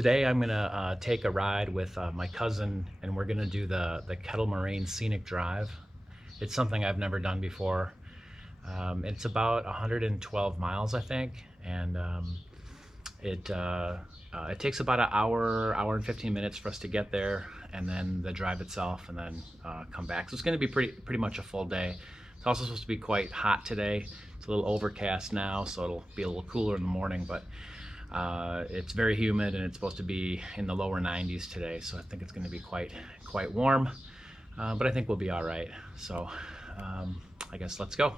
Today I'm gonna take a ride with my cousin, and we're gonna do the Kettle Moraine Scenic Drive. It's something I've never done before. It's about 112 miles, I think, and it takes about an hour and 15 minutes for us to get there, and then the drive itself, and then come back. So it's gonna be pretty much a full day. It's also supposed to be quite hot today. It's a little overcast now, so it'll be a little cooler in the morning, but it's very humid, and it's supposed to be in the lower 90s today, so I think it's going to be quite warm, but I think we'll be all right. So I guess let's go.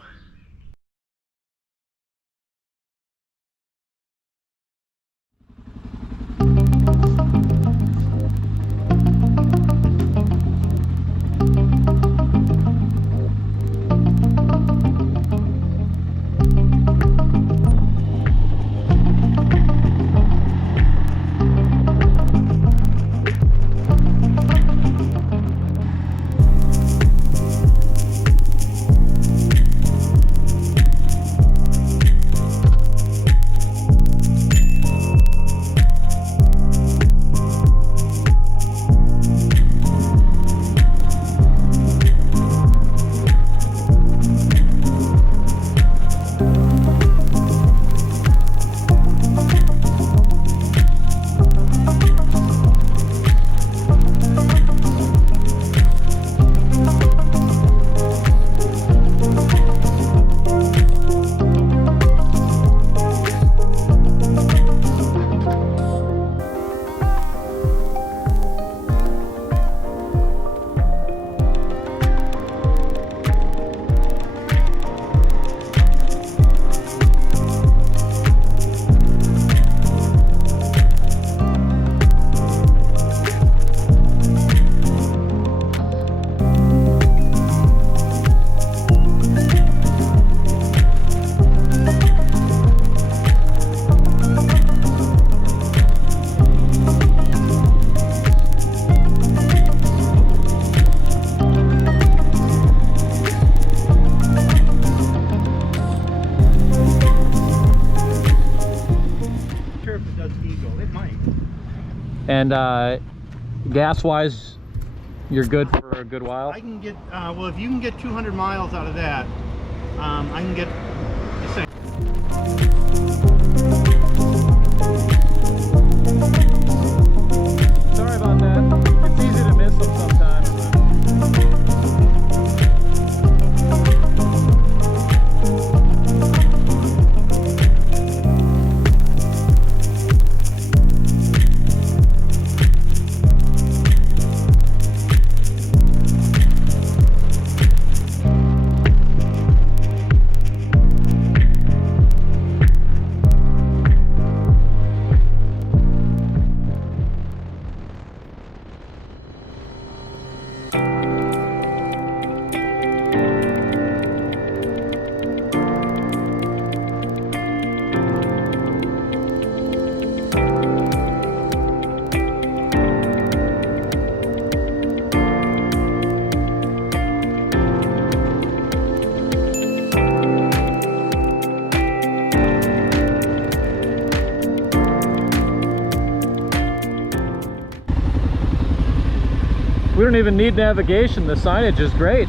And gas-wise, you're good for a good while? I can get, well, if you can get 200 miles out of that, I can get the same. Sorry about that. It's easy to miss them sometimes. We don't even need navigation. The signage is great.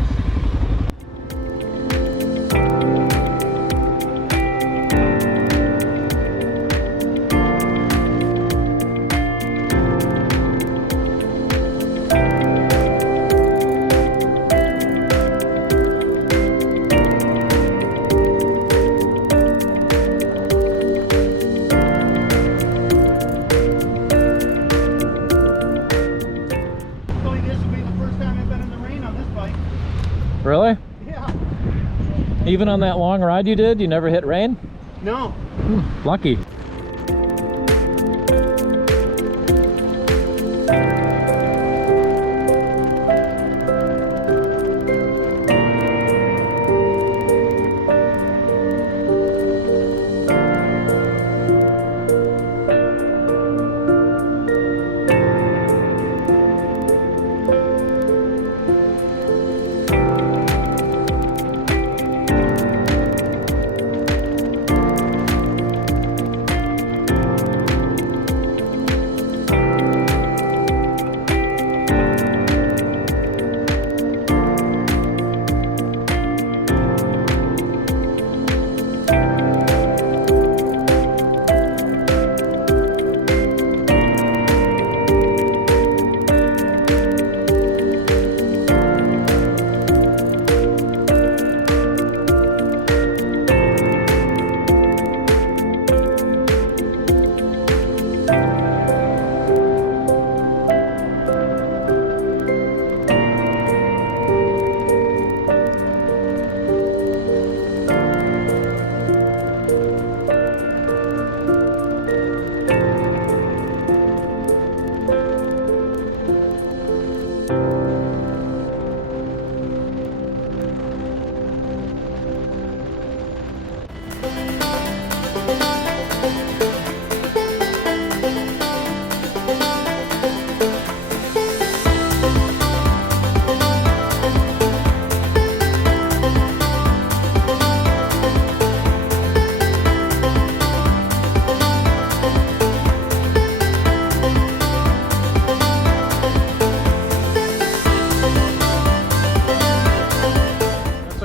Really? Yeah. Even on that long ride you did, you never hit rain? No. Lucky.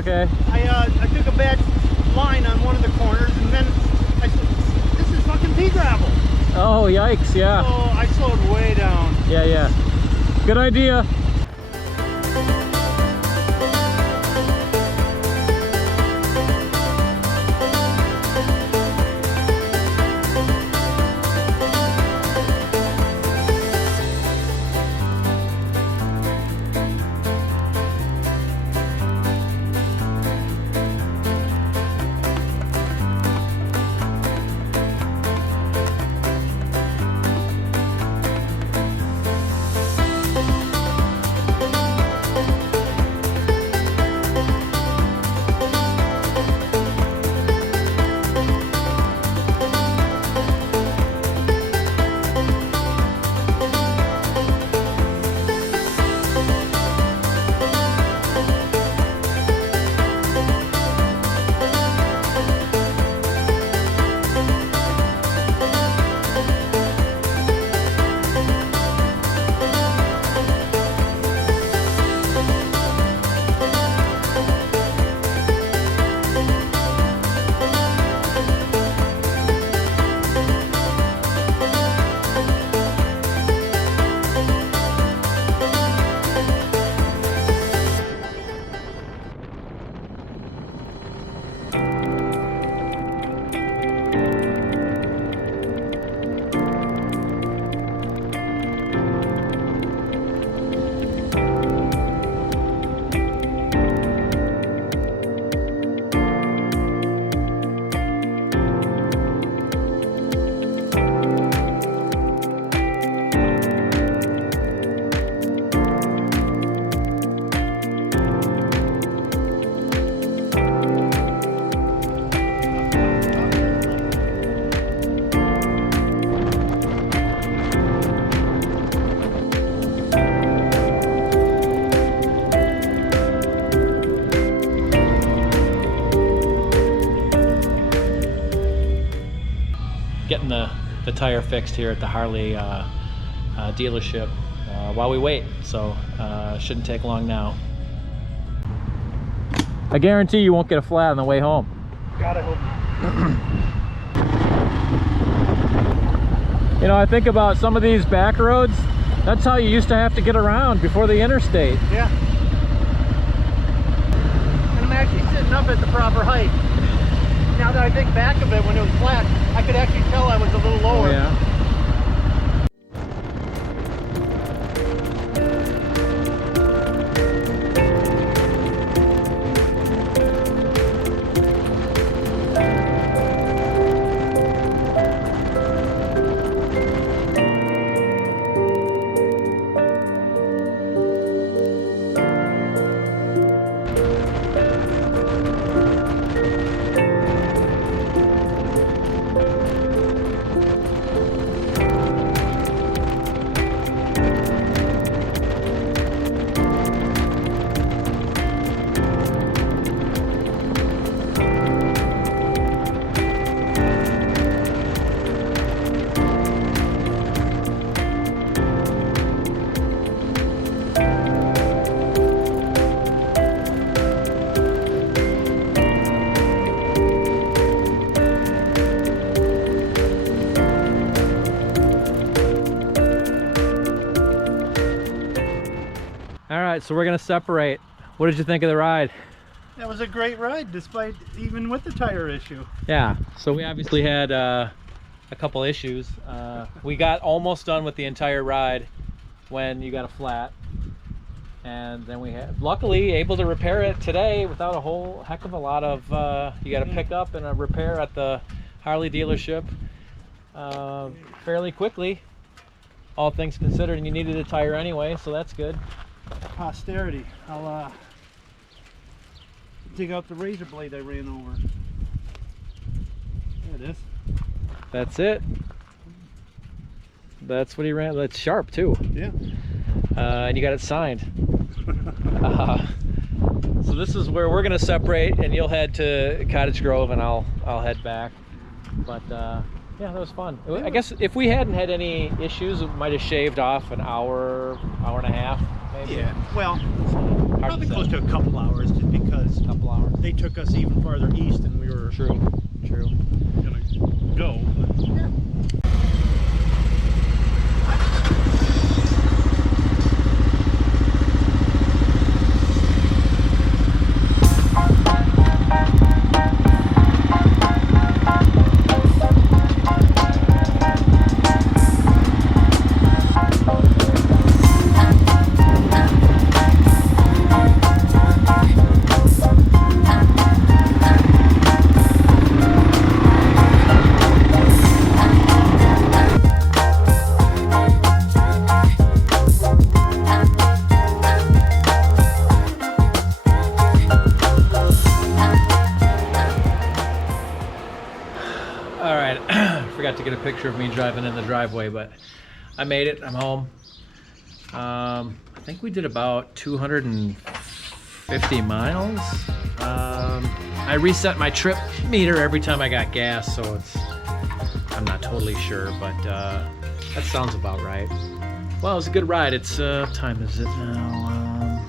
Okay. I took a bad line on one of the corners, and then I said, this is fucking pea gravel. Oh, yikes, yeah. So I slowed way down. Yeah, yeah. Good idea. Getting the tire fixed here at the Harley dealership while we wait, so shouldn't take long now. I guarantee you won't get a flat on the way home. God, I hope. You know, I think about some of these back roads, that's how you used to have to get around before the interstate. Yeah. And I'm actually sitting up at the proper height. Now that I think back of it, when it was flat, I could actually tell I was a little lower. Oh, yeah. All right, so we're gonna separate. What did you think of the ride? That was a great ride, despite even with the tire issue. Yeah, so we obviously had a couple issues. We got almost done with the entire ride when you got a flat, and then we had luckily able to repair it today without a whole heck of a lot of you got to pick up and a repair at the Harley dealership fairly quickly, all things considered, and you needed a tire anyway, so that's good. Posterity. I'll dig out the razor blade I ran over. There it is. That's it. That's what he ran. That's sharp too. Yeah. And you got it signed. So this is where we're gonna separate, and you'll head to Cottage Grove, and I'll head back. But yeah, that was fun. I guess if we hadn't had any issues, it might have shaved off an hour, hour and a half, maybe? Yeah, well, Hard probably to close say. to a couple hours, just because A couple hours. they took us even farther east than we were True. gonna go. But, yeah. All right, forgot to get a picture of me driving in the driveway, but I made it. I'm home. I think we did about 250 miles. I reset my trip meter every time I got gas, so I'm not totally sure, but that sounds about right. Well, it was a good ride. It's what time is it now?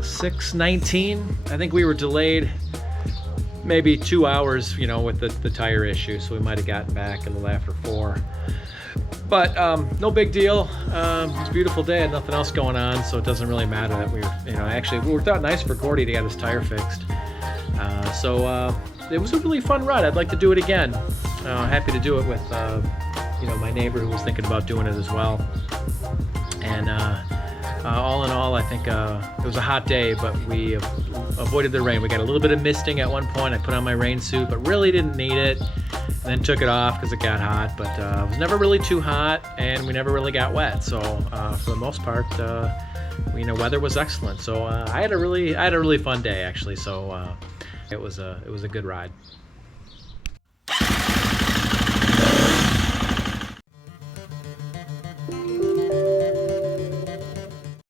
6:19. I think we were delayed maybe 2 hours, you know, with the tire issue, so we might have gotten back a little after 4. But no big deal. It's a beautiful day. I had nothing else going on, so it doesn't really matter that we were, you know, actually it worked out nice for Gordy to get his tire fixed. So it was a really fun ride. I'd like to do it again. Happy to do it with, you know, my neighbor who was thinking about doing it as well. And all in all, I think it was a hot day, but we avoided the rain. We got a little bit of misting at one point. I put on my rain suit, but really didn't need it. And then took it off because it got hot, but it was never really too hot, and we never really got wet. So for the most part, you know, weather was excellent. So I had a really fun day actually. So it was a good ride.